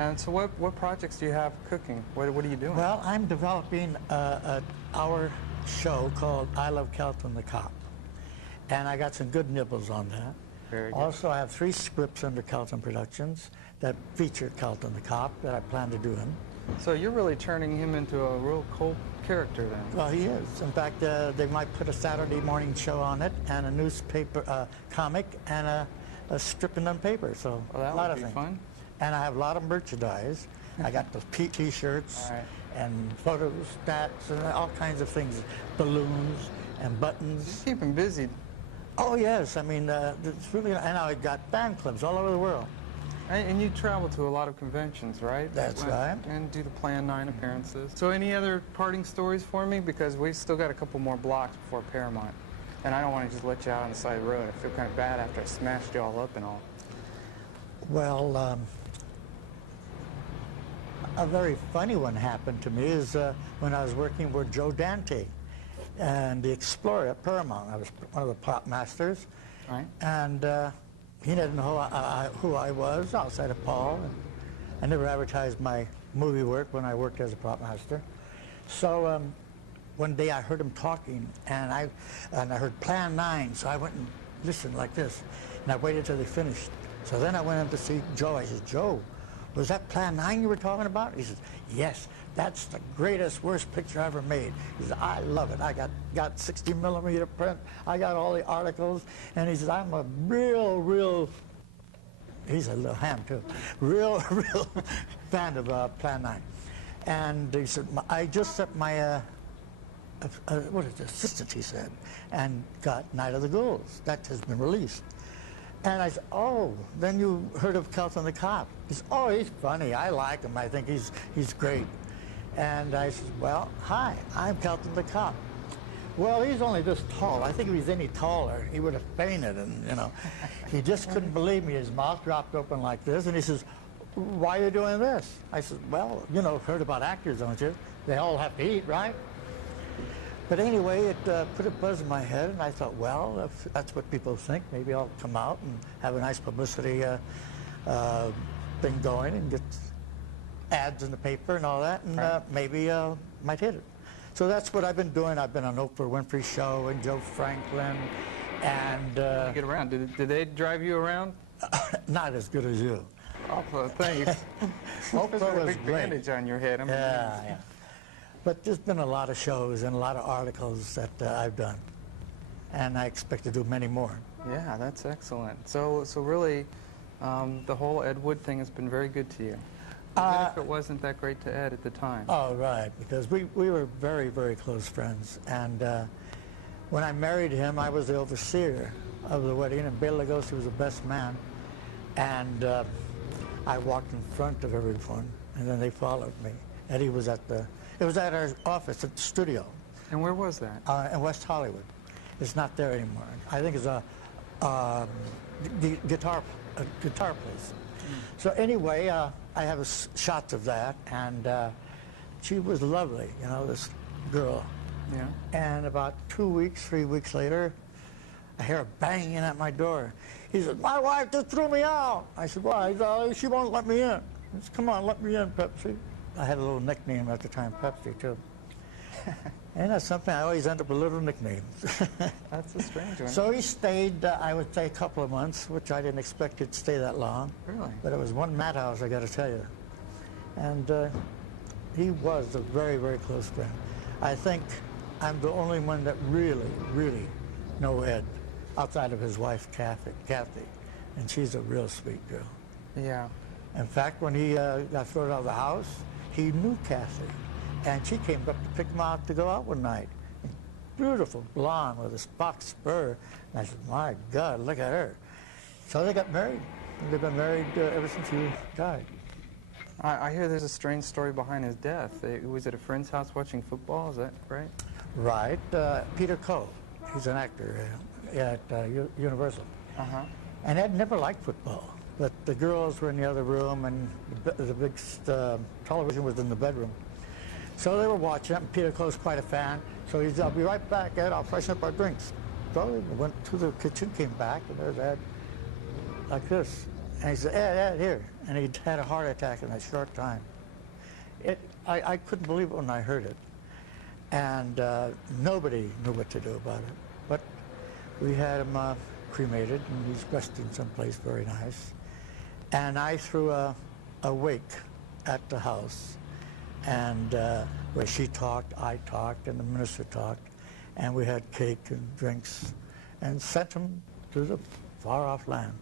And so what projects do you have cooking? What are you doing? Well, I'm developing our show called I Love Kelton the Cop. And I got some good nibbles on that. Very good. Also, I have 3 scripts under Kelton Productions that feature Kelton the Cop that I plan to do him. So you're really turning him into a real cult character then? Well, he is. In fact, they might put a Saturday morning show on it and a newspaper comic and a stripping on paper. So well, a lot of things. Fun. And I have a lot of merchandise. I got those T-shirts and photo stats and all kinds of things, balloons and buttons. You keep him busy. Oh yes, I mean it's really, and I got fan clubs all over the world. And you travel to a lot of conventions, right? That's right. And do the Plan 9 appearances. So any other parting stories for me? Because we still got a couple more blocks before Paramount. And I don't want to just let you out on the side of the road. I feel kind of bad after I smashed you all up and all. Well, a very funny one happened to me is when I was working with Joe Dante and the Explorer at Paramount. I was one of the prop masters. Right. And he didn't know who I was outside of Paul. And I never advertised my movie work when I worked as a prop master. So one day I heard him talking, and I heard Plan 9, so I went and listened like this, and I waited till they finished. So then I went in to see Joe. I said, Joe, was that Plan 9 you were talking about? He says, yes, that's the greatest, worst picture I ever made. He says, I love it. I got 60mm print. I got all the articles. And he says, I'm a real, he's a little ham too, real fan of Plan 9. And he said, I just sent my, what is it, assistant, he said, and got Night of the Ghouls. That has been released. And I said, oh, then you heard of Kelton the Cop? He said, oh, he's funny. I like him. I think he's great. And I said, well, hi, I'm Kelton the Cop. Well, he's only this tall. I think if he's any taller, he would have fainted. And, you know, he just couldn't believe me. His mouth dropped open like this. And he says, why are you doing this? I said, well, you know, heard about actors, don't you? They all have to eat, right? But anyway, it put a buzz in my head, and I thought, well, if that's what people think, maybe I'll come out and have a nice publicity thing going and get ads in the paper and all that, and maybe might hit it. So that's what I've been doing. I've been on Oprah Winfrey's show and Joe Franklin, and... you get around. Did they drive you around? Not as good as you. Oh, thanks. Oprah was a big great. bandage on your head. Yeah. But there's been a lot of shows and a lot of articles that I've done, and I expect to do many more. Yeah, that's excellent. So really, the whole Ed Wood thing has been very good to you, even if it wasn't that great to Ed at the time. Oh, right, because we were very, very close friends, and when I married him, I was the overseer of the wedding, and Bela Lugosi was the best man, and I walked in front of everyone, and then they followed me. Eddie was at the... It was at our office at the studio. And where was that? In West Hollywood. It's not there anymore. I think it's a guitar place. So anyway, I have shots of that, and she was lovely, you know, this girl. Yeah. And about 3 weeks later, I hear a banging at my door. He said, my wife just threw me out. I said, why? He said, she won't let me in. I said, come on, let me in, Pepsi. I had a little nickname at the time, Pepsi, too. And that's something, I always end up with little nicknames. That's a strange one. So he stayed, I would say, a couple of months, which I didn't expect it to stay that long. Really? But it was one madhouse, I got to tell you. And he was a very, very close friend. I think I'm the only one that really know Ed, outside of his wife, Kathy. And she's a real sweet girl. Yeah. In fact, when he got thrown out of the house, he knew Kathy, and she came up to pick him out to go out one night. Beautiful blonde with a box spur. And I said, my God, look at her. So they got married. And they've been married ever since he died. I hear there's a strange story behind his death. He was at a friend's house watching football, is that right? Right. Peter Coe, he's an actor at Universal. Uh-huh. And Ed never liked football. But the girls were in the other room, and the big television was in the bedroom. So they were watching it, and Peter Coe's quite a fan. So he said, I'll be right back, Ed. I'll freshen up our drinks. So he went to the kitchen, came back, and there's Ed, like this. And he said, Ed, here. And he had a heart attack in a short time. I couldn't believe it when I heard it. And nobody knew what to do about it. But we had him cremated, and he's resting someplace very nice. And I threw a wake at the house, and where she talked, I talked, and the minister talked, and we had cake and drinks, and sent him to the far-off land.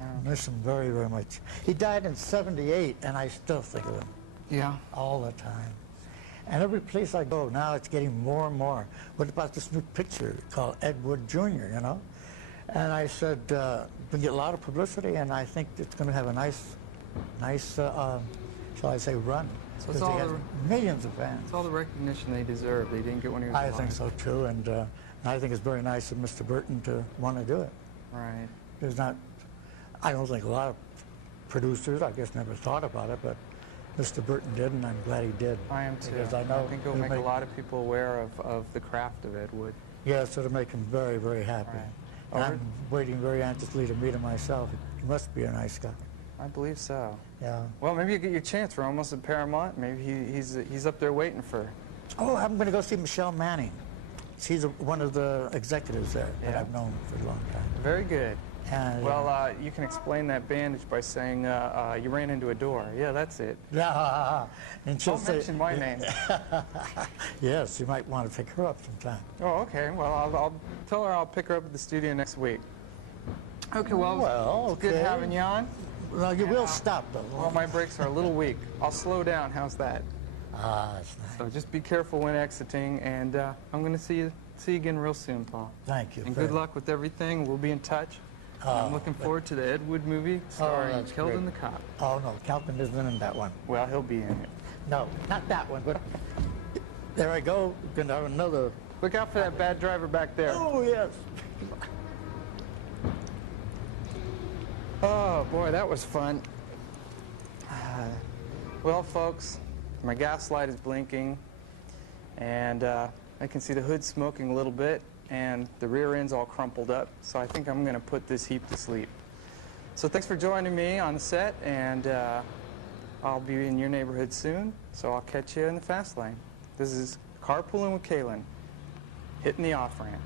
I miss him very, very much. He died in '78, and I still think of him. Yeah. All the time. And every place I go now, it's getting more and more. What about this new picture called Ed Wood Jr., you know? And I said, we get a lot of publicity, and I think it's going to have a nice, shall I say, run. So it's Because all he has millions of fans. It's all the recognition they deserve. They didn't get when he was I alive. think so, too. And I think it's very nice of Mr. Burton to want to do it. Right. There's not, I don't think a lot of producers, I guess, never thought about it, but Mr. Burton did, and I'm glad he did. I am too. Because I know think it'll make a lot of people aware of the craft of Ed Wood. Yeah, so to make him very, very happy. Right. And I'm waiting very anxiously to meet him myself. He must be a nice guy. I believe so. Yeah. Well, maybe you get your chance. We're almost at Paramount. Maybe he's up there waiting for. Oh, I'm going to go see Michelle Manning. She's one of the executives there that Yeah. I've known for a long time. Very good. And, Well, you can explain that bandage by saying you ran into a door. Yeah, that's it. yeah, and she'll Don't say, mention my name. yes, you might want to pick her up sometime. Oh, okay. Well, I'll tell her I'll pick her up at the studio next week. Okay, well, it's good okay. having you on. Well, you will stop, though. Well, my brakes are a little weak. I'll slow down. How's that? That's nice. So just be careful when exiting, and I'm going to see you again real soon, Paul. Thank you. And very good luck with everything. We'll be in touch. I'm looking forward to the Ed Wood movie starring that's Kelton the great. Cop. Oh, no, Kelton isn't in that one. Well, he'll be in it. No, not that one, but there I go. Going to have another. Look out for that bad driver back there. Oh, yes. Oh, boy, that was fun. Well, folks, my gas light is blinking, and I can see the hood smoking a little bit, and the rear end's all crumpled up, so I think I'm going to put this heap to sleep. So thanks for joining me on the set, and I'll be in your neighborhood soon, so I'll catch you in the fast lane. This is Carpooling with Kalynn, hitting the off-ramp.